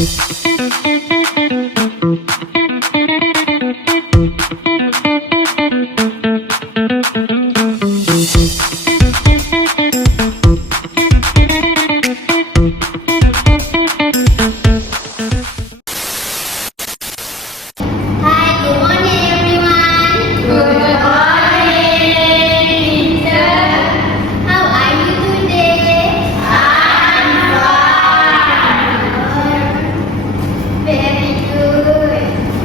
Very good.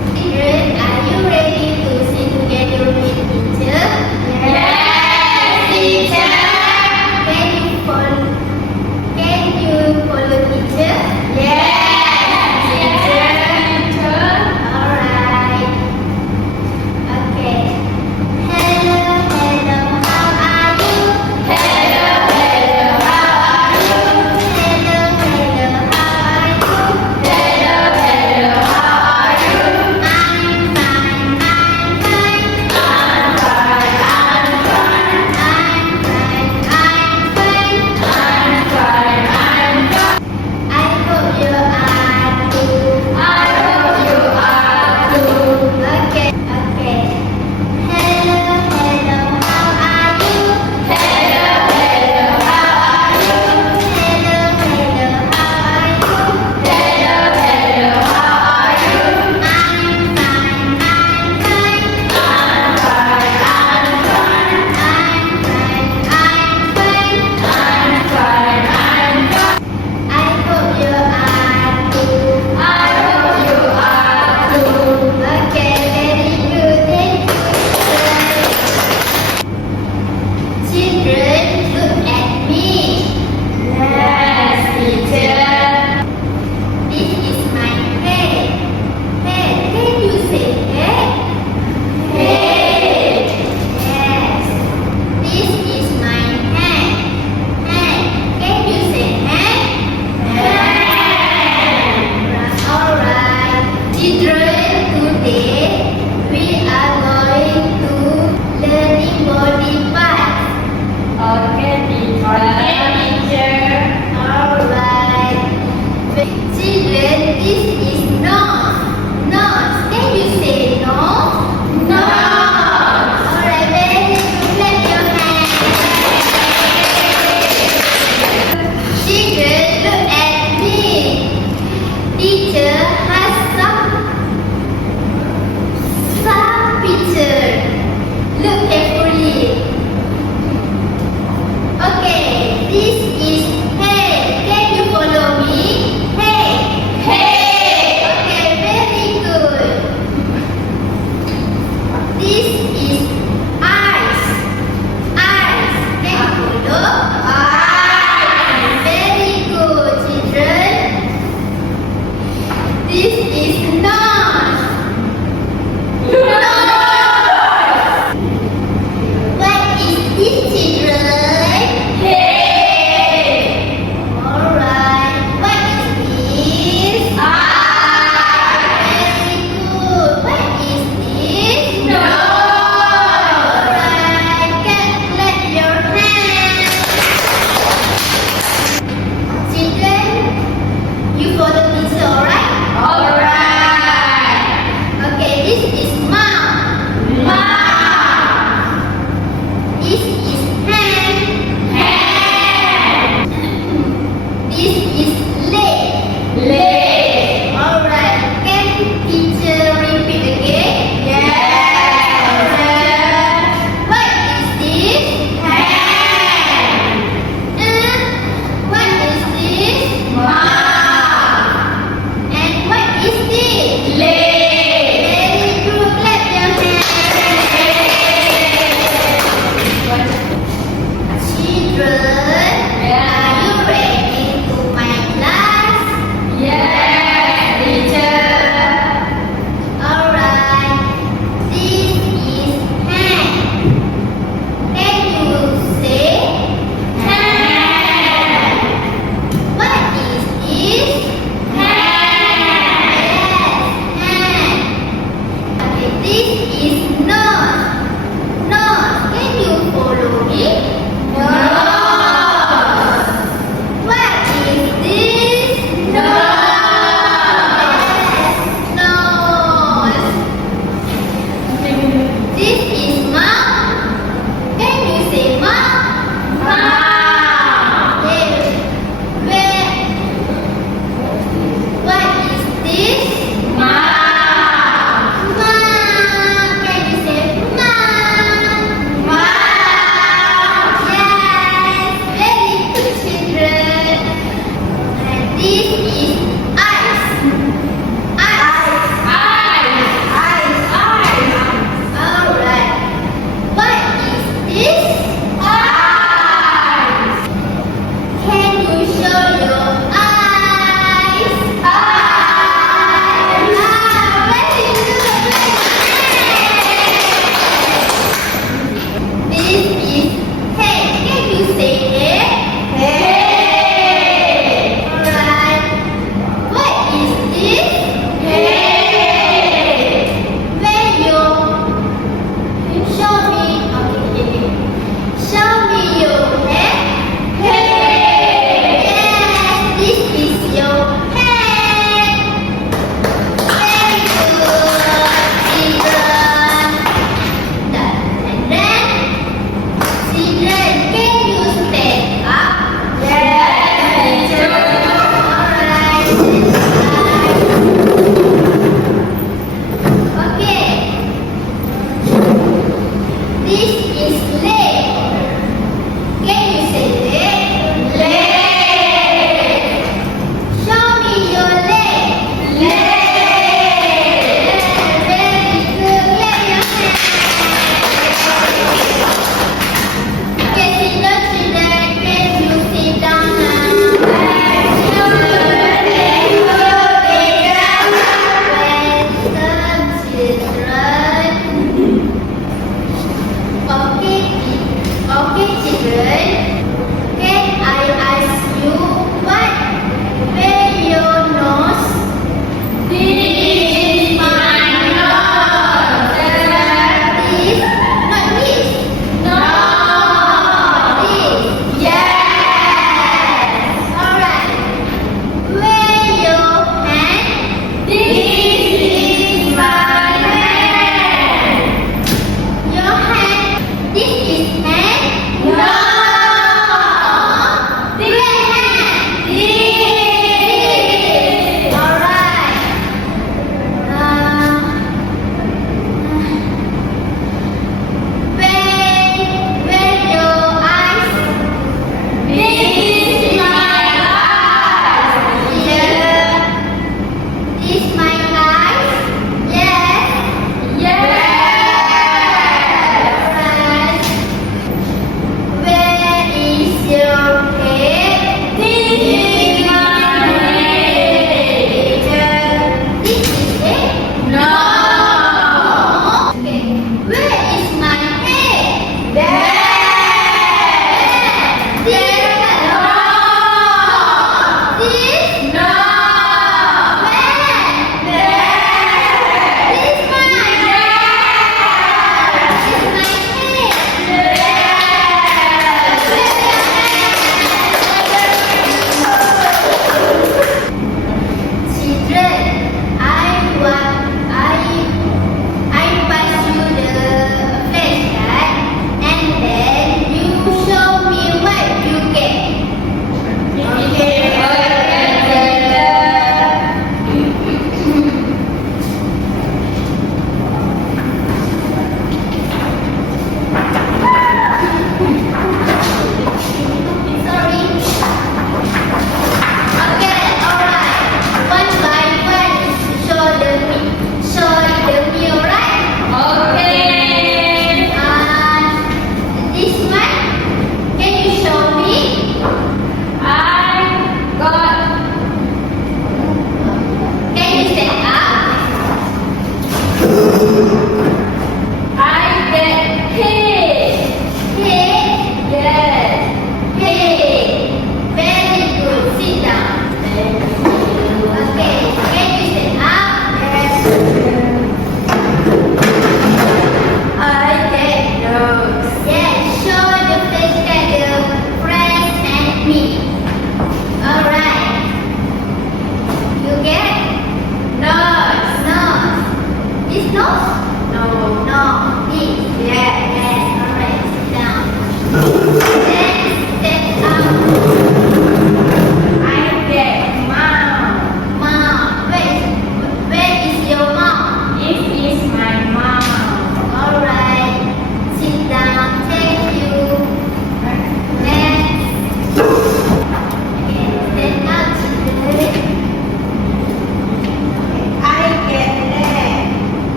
Children, can you sit down now?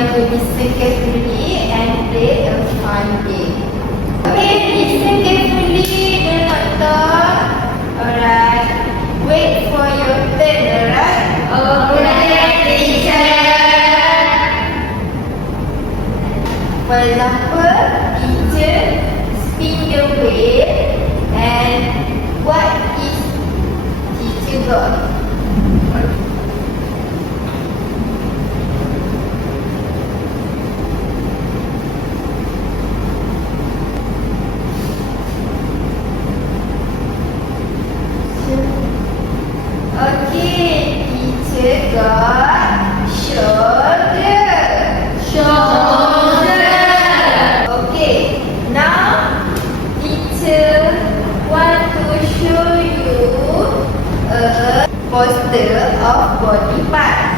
going to listen carefully and play a fun game. Okay, listen carefully. Do not talk. Alright. Wait for your turn, alright? Okay, teacher. For example, teacher spin the wheel and what is teacher got? Okay, teacher got shoulder. Okay, now teacher want to show you a poster of body parts.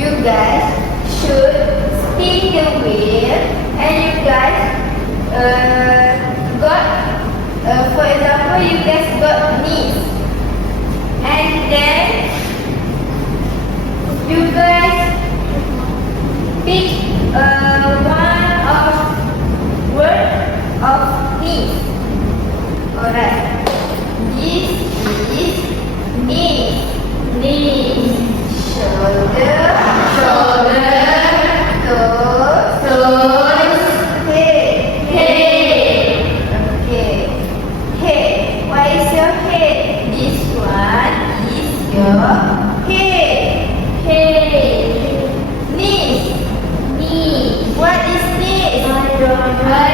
You guys should spin the wheel and you guys got, for example, you guys got knees. And then you guys pick one of word of knee. Alright. This is knee. Knee. Shoulder. Toes. Head. Okay. Head. What is your head? This one is your head. Knees. What is this? I don't know.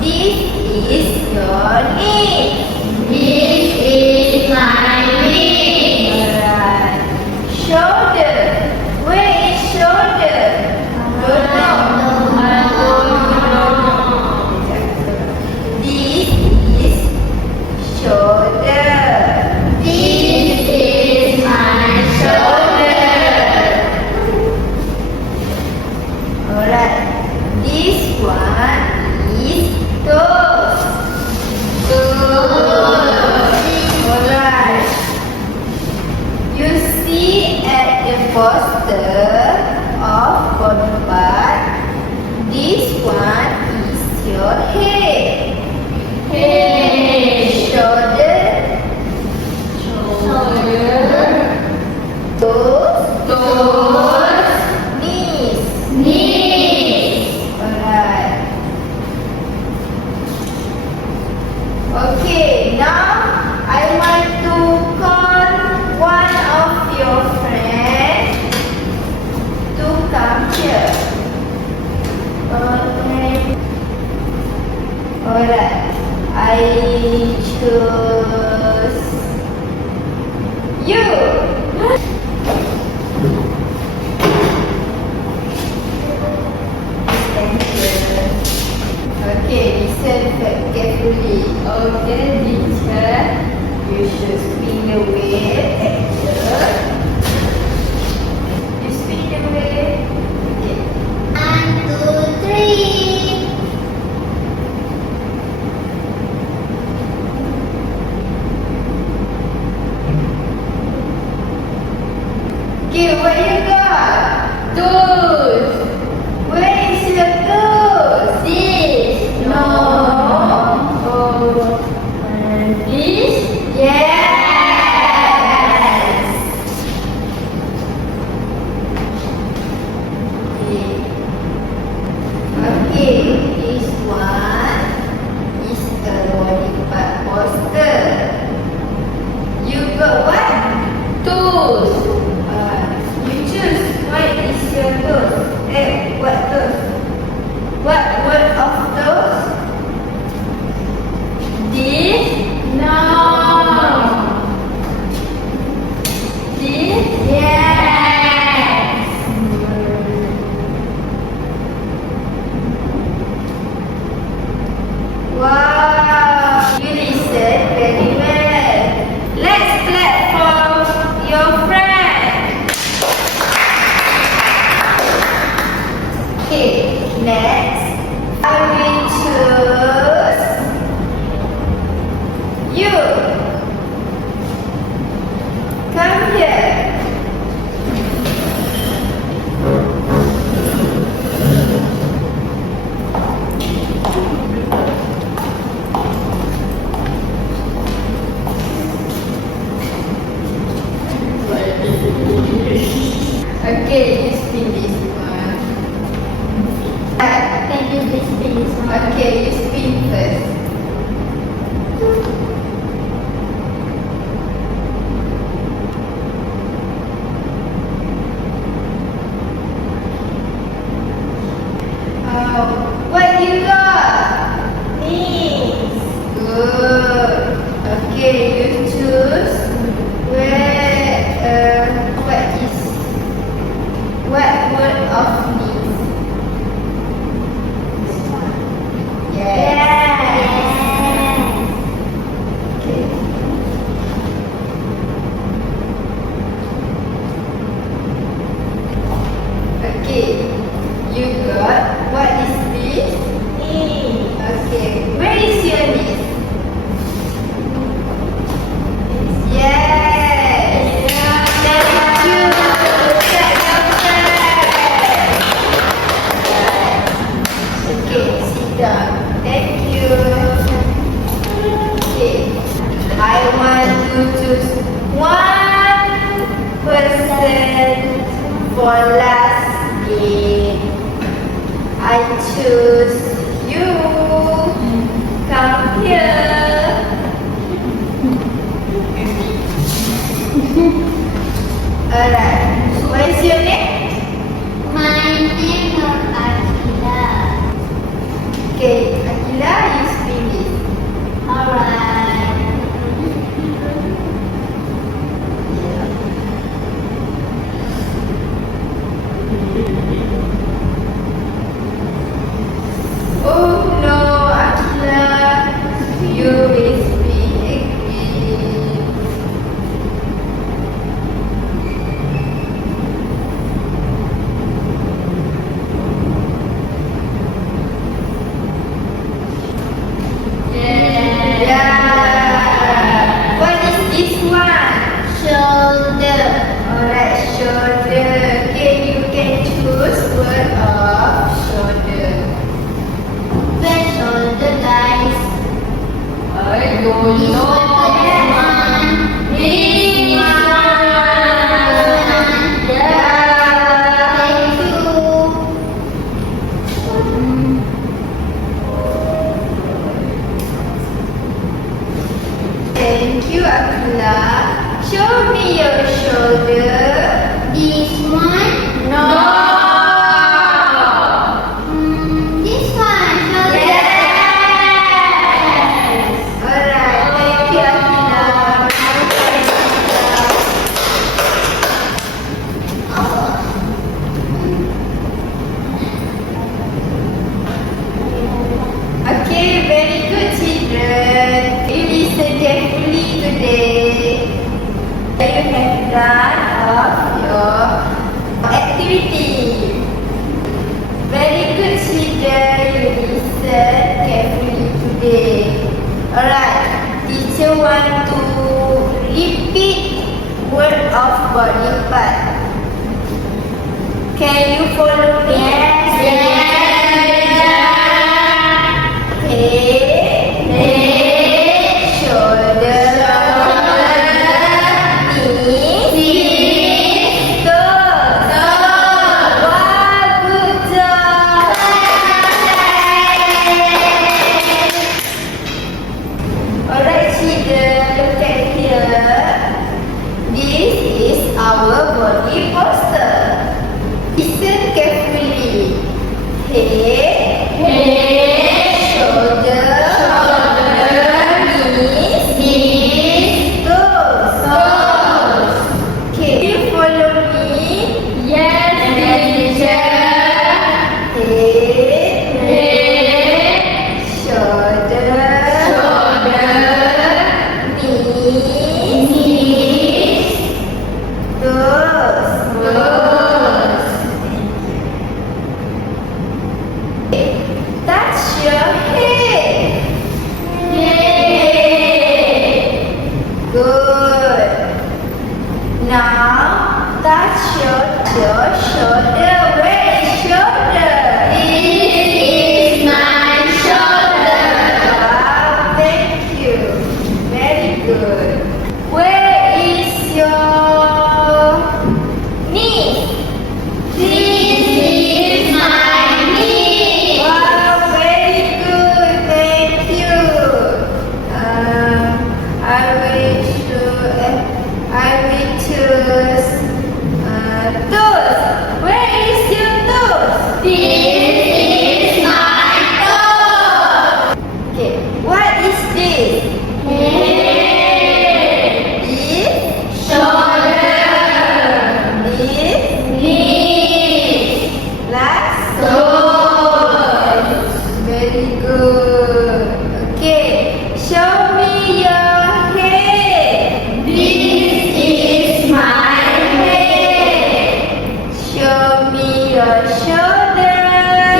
This is your knee. This is my knee. Alright. Shoulder. Where is shoulder? Don't know. This is shoulder. This is my shoulder. Alright. This one is toes. Alright. You see at the poster of body part, this one is your head. Shoulder. Toes. Knees. Alright. Okay, now I want to call one of your friends to come here. Okay. Alright. I choose you. Okay, listen carefully. Okay, teacher, you should spin the wheel. Action. You spin the wheel. Okay. 1, 2, 3. Okay, what you got? Toes. Where is your toes? This. No. Oh. And this? Yes. of knees? Yes. Okay. Okay. You got, what is this? Okay. Where is your knees? Yes. Thank you. Clap your hands. Okay, sit down. Thank you. Okay. I want to choose one person for last game. I choose you. Come here. Alright. What is your name? My name is Akila. Okay, Akila, you speak this. Alright. Oh no, Akila, you will speak again. Yeah. What is this one? Shoulder. Alright, shoulder. Okay, you can choose word of shoulder. Where shoulder, guys? I don't This know. one. This one. Yeah. Thank you. Thank you, Akila. Show me your shoulder. This one. No. This one. Shoulder. Yes. Alright, thank you, Akila. Okay, very good, children. You listen carefully today. You have done of your activity. Very good, children. You listen carefully today. Alright, teacher want to repeat word of body part. Can you follow me? Head, neck, shoulder, knees, toes. Wow, good job. Alright, children, look at here. This is our body posture. Listen carefully. Head, shoulder, knees, toes. Okay, you follow me. Yes, teacher. Head, shoulder, knees, toes. Touch your shoulder.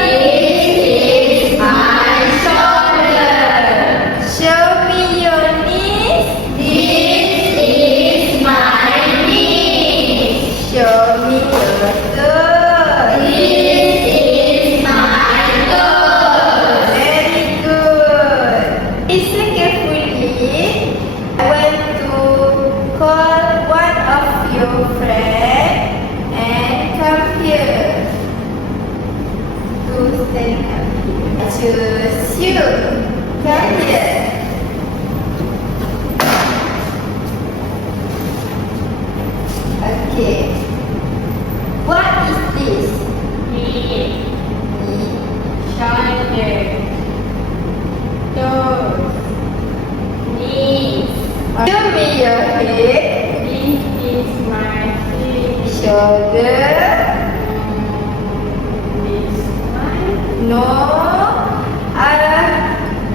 This is my shoulder. Show me your knees. This is my knee. Show me your toes. This is my toe. Very good. Listen carefully. I want to call one of your friends and come here to stand up here. I choose you. Come here. Okay. What is this? Knee. Shoulder. Toes. Knees. Show me your head, This is my feet. shoulder. This one. No.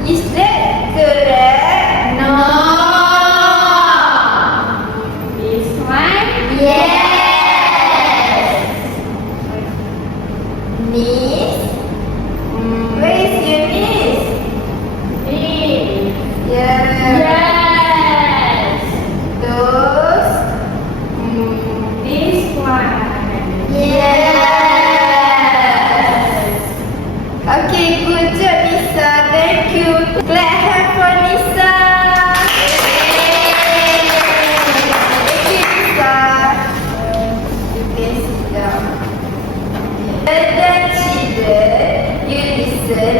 Is that correct? No. This one. Yes. Knees. Where is your knees? This. Yeah. Yes. Toes. This one. Yes. Okay, good job, Nisa. Thank you. Clap hand for Nisa. Thank you, Nisa. You can sit down. Well done, children. You listen